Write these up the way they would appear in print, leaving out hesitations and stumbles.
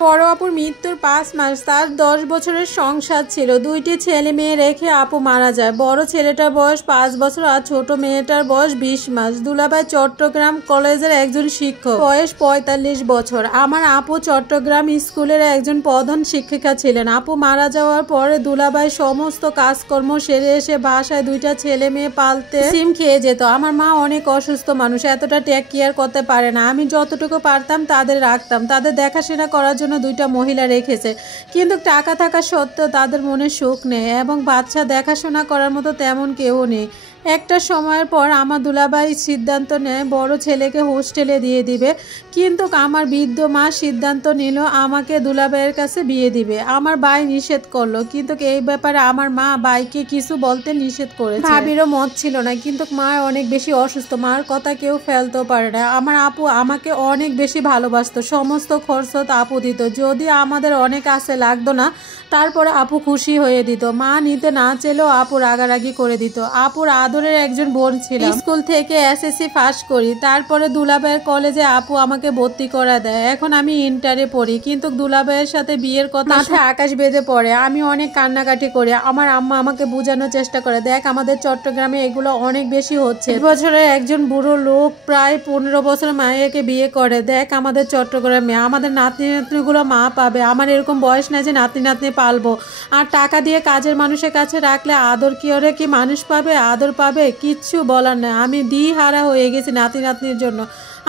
বড় আপুর মৃত্যুর 5 মাস তার 10 বছরের সংসার ছিল। 2টি ছেলে মেয়ে রেখে আপু মারা যায়। বড় ছেলেটার বয়স 5 বছর আর ছোট মেয়েটার বয়স 20 মাস। দুলাভাই চট্টগ্রাম কলেজের একজন শিক্ষক, বয়স 45 বছর। আমার আপু চট্টগ্রাম স্কুলের একজন প্রধান শিক্ষিকা ছিলেন। আপু মারা যাওয়ার পরে দুলাভাই সমস্ত কাজকর্ম সেরে এসে বাসায় 2টা ছেলে মেয়ে পালতে সিম খেয়ে যেত। আমার মা অনেক অসুস্থ মানুষ, এতটা টেক কেয়ার করতে পারে না। আমি যতটুকু পারতাম তাদের রাখতাম। তাদের দেখাশোনা করার জন্য 2টা মহিলা রেখেছে, কিন্তু টাকা থাকা সত্ত্বেও তাদের মনে সুখ নেই এবং বাচ্চা দেখাশোনা করার মতো তেমন কেউ নেই। একটা সময়ের পর আমার দুলাভাই সিদ্ধান্ত নেয় বড় ছেলেকে হোস্টেলে দিয়ে দিবে, কিন্তু আমার বৃদ্ধ মা সিদ্ধান্ত নিল আমাকে দুলাভাইয়ের কাছে বিয়ে দিবে। আমার ভাই নিষেধ করলো, কিন্তু এই ব্যাপারে আমার মা ভাইকে কিছু বলতে নিষেধ করেছে। ভাবিরও মত ছিল না, কিন্তু মা অনেক বেশি অসুস্থ, মার কথা কেউ ফেলতেও পারে না। আমার আপু আমাকে অনেক বেশি ভালোবাসতো, সমস্ত খরচ আপু দিত। যদি আমাদের অনেক আশে লাগতো না, তারপরে আপু খুশি হয়ে দিত। মা নিতে না চেলেও আপু রাগারাগি করে দিত। আপুর আদরের একজন বোন ছিল। স্কুল থেকে এসএসসি পাস করি, তারপরে দুলাভাইয়ের কলেজে আপু আমাকে ভর্তি করা দেয়। এখন আমি ইন্টারে পড়ি, কিন্তু দুলাভাইয়ের সাথে বিয়ের কথা মাথায় আকাশ বেঁধে পড়ে। আমি অনেক কান্নাকাটি করি। আমার আম্মা আমাকে বোঝানোর চেষ্টা করে, দেখ আমাদের চট্টগ্রামে এগুলো অনেক বেশি হচ্ছে। 20 বছরের একজন বুড়ো লোক প্রায় 15 বছর মায়েকে বিয়ে করে। দেখ আমাদের চট্টগ্রামে আমাদের নাতনি নাতনিগুলো মা পাবে। আমার এরকম বয়স না যে নাতনি নাতনি পালবো। আর টাকা দিয়ে কাজের মানুষের কাছে রাখলে আদর কি ওরে কি মানুষ পাবে, আদর পাবে? কিচ্ছু বলার নেই। আমি দিহারা হয়ে গেছি নাতি নাতনির জন্য।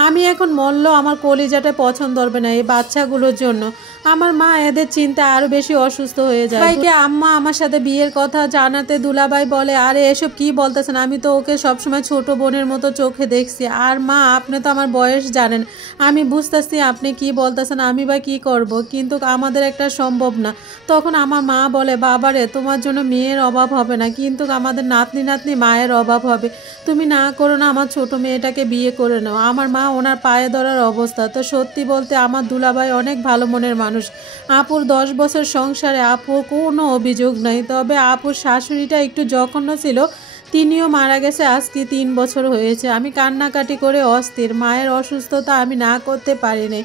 আমি এখন মরলেও আমার কলিজাটা পছন্দ হবে না এই বাচ্চাগুলোর জন্য। আমার মা এদের চিন্তা আরো বেশি অসুস্থ হয়ে যায়। ভাইকে আম্মা আমার সাথে বিয়ের কথা জানাতে দুলাভাই বলে, আরে এসব কি বলতেছেন, আমি তো ওকে সবসময় ছোট বোনের মতো চোখে দেখছি। আর মা আপনি তো আমার বয়স জানেন, আমি বুঝতেছি আপনি কি বলতেছেন, আমি বা কি করব, কিন্তু আমাদের একটা সম্ভব না। তখন আমার মা বলে, বাবারে তোমার জন্য মেয়ের অভাব হবে না, কিন্তু আমাদের নাতনি নাতনি মায়ের অভাব হবে। তুমি না করো না, আমার ছোট মেয়েটাকে বিয়ে করে নাও। আমার মা ওনার পায়ে ধরার অবস্থা। তো সত্যি বলতে আমার দুলাভাই অনেক ভালো মনের মানুষ। আপুর 10 বছর সংসারে আপুর কোনো অভিযোগ নাই, তবে আপুর শাশুড়িটা একটু জঘন্য ছিল, তিনিও মারা গেছে আজকে 3 বছর হয়েছে। আমি কান্নাকাটি করে অস্থির। মায়ের অসুস্থতা আমি না করতে পারিনি।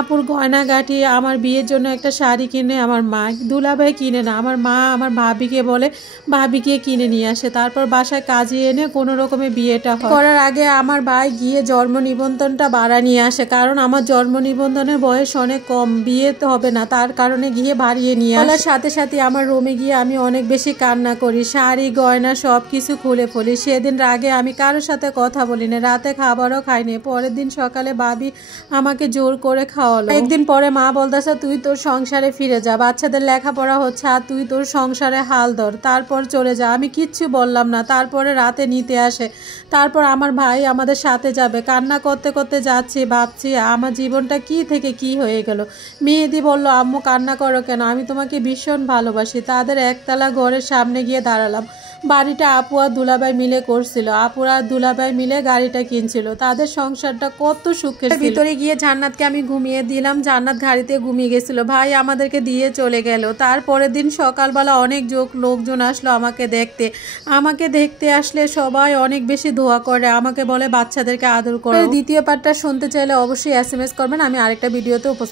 আপুর গয়নাগাটি, আমার বিয়ের জন্য একটা শাড়ি কিনে আমার মা, দুলাভাই কিনে না, আমার মা আমার ভাবিকে বলে ভাবিকে কিনে নিয়ে আসে। তারপর বাসায় কাজে এনে কোনো রকমে বিয়েটা করার আগে আমার ভাই গিয়ে জন্ম নিবন্ধনটা বাড়া নিয়ে আসে, কারণ আমার জন্ম নিবন্ধনের বয়স অনেক কম, বিয়ে তো হবে না, তার কারণে গিয়ে বাড়িয়ে নিয়ে আসার সাথে সাথে আমার রুমে গিয়ে আমি অনেক বেশি কান্না করি। শাড়ি গয়না সব কিছু খুলে ফেলি। সেদিন রাগে আমি কারোর সাথে কথা বলি না, রাতে খাবারও খাইনি। পরের দিন সকালে ভাবি আমাকে জোর করে খাওয়ালো। একদিন পরে মা বলতেছে, তুই তোর সংসারে ফিরে যা, বাচ্চাদের লেখাপড়া হচ্ছে, আর তুই তোর সংসারে হাল ধর, তারপর চলে যা। আমি কিচ্ছু বললাম না। তারপরে রাতে নিতে আসে, তারপর আমার ভাই আমাদের সাথে যাবে। কান্না করতে করতে যাচ্ছি, ভাবছি আমার জীবনটা কি থেকে কি হয়ে গেল। মেহেদি বলল, আম্মু কান্না করো কেন, আমি তোমাকে ভীষণ ভালোবাসি। তাদের একতলা ঘরের সামনে গিয়ে দাঁড়ালাম। বাড়িটা আপু আর দুলাভাই মিলে করছিল। আপু আর দুলাভাই মিলে গাড়িটা কিনছিল। তাদের সংসারটা কত সুখের ছিল। ভিতরে গিয়ে জান্নাতকে আমি ঘুমিয়ে দিলাম। জান্নাত গাড়িতে ঘুমিয়ে গেছিল। ভাই আমাদেরকে দিয়ে চলে গেল। তারপরের দিন সকালবেলা অনেক লোকজন আসলো আমাকে দেখতে আসলে সবাই অনেক বেশি দোয়া করে, আমাকে বলে বাচ্চাদেরকে আদর করো। দ্বিতীয় পার্টটা শুনতে চাইলে অবশ্যই SMS করবেন, আমি আরেকটা ভিডিওতে উপস্থিত